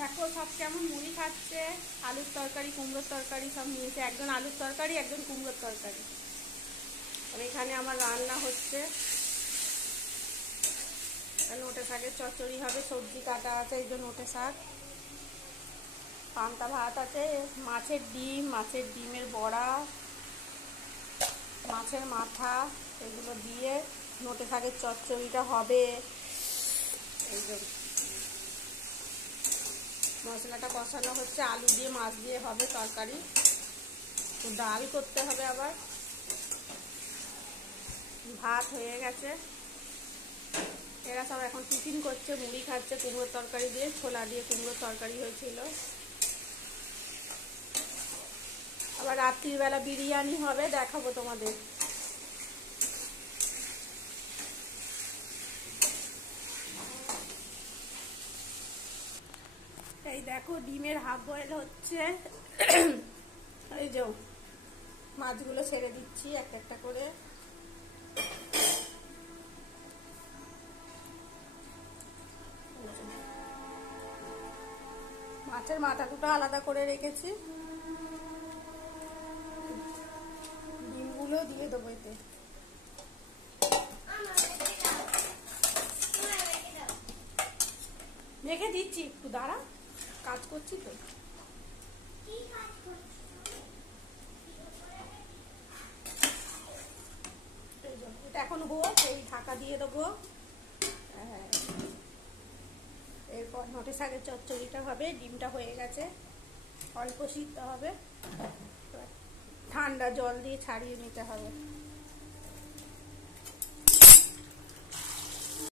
দেখো সব কেমন মুড়ি খাচ্ছে। আলুর তরকারি, কুমড়োর তরকারি সব নিয়েছে। একজন আলুর তরকারি, একজন কুমড়োর তরকারি। আর এখানে আমার রান্না হচ্ছে, নোটে শাকের চচ্চড়ি হবে, সবজি কাটা আছে, এই যে নোটে শাক, পান্তা ভাত আছে, মাছের ডিম, মাছের ডিমের বড়া, মাছের মাথা, এগুলো দিয়ে নোটে শাকের চচ্চড়িটা হবে। এই যে মশলাটা কষানো হচ্ছে, আলু দিয়ে মাছ দিয়ে হবে তরকারি। তো ডাল করতে হবে, আবার ভাত হয়ে গেছে। এরা সব এখন টিফিন করছে, মুড়ি খাচ্ছে কুমড়োর তরকারি দিয়ে, ছোলা দিয়ে কুমড়োর তরকারি হয়েছিল। আবার রাত্রিবেলা বিরিয়ানি হবে, দেখাবো তোমাদের। এই দেখো ডিমের হাফ বয়েল হচ্ছে। এই যে মাছগুলো ছেড়ে দিচ্ছি একটা একটা করে। মাছের মাথা দুটো আলাদা করে রেখেছি, ডিমগুলো দিয়ে দেবো এতে। রেখে দিচ্ছি, একটু দাঁড়া, কাজ করছি তো। এটা এখন হোক, এই ঢাকা দিয়ে দেবো। হ্যাঁ, এরপর নোটে শাকের চচ্চড়িটা হবে। ডিমটা হয়ে গেছে, অল্প সিদ্ধ হবে, ঠান্ডা জল দিয়ে ছাড়িয়ে নিতে হবে।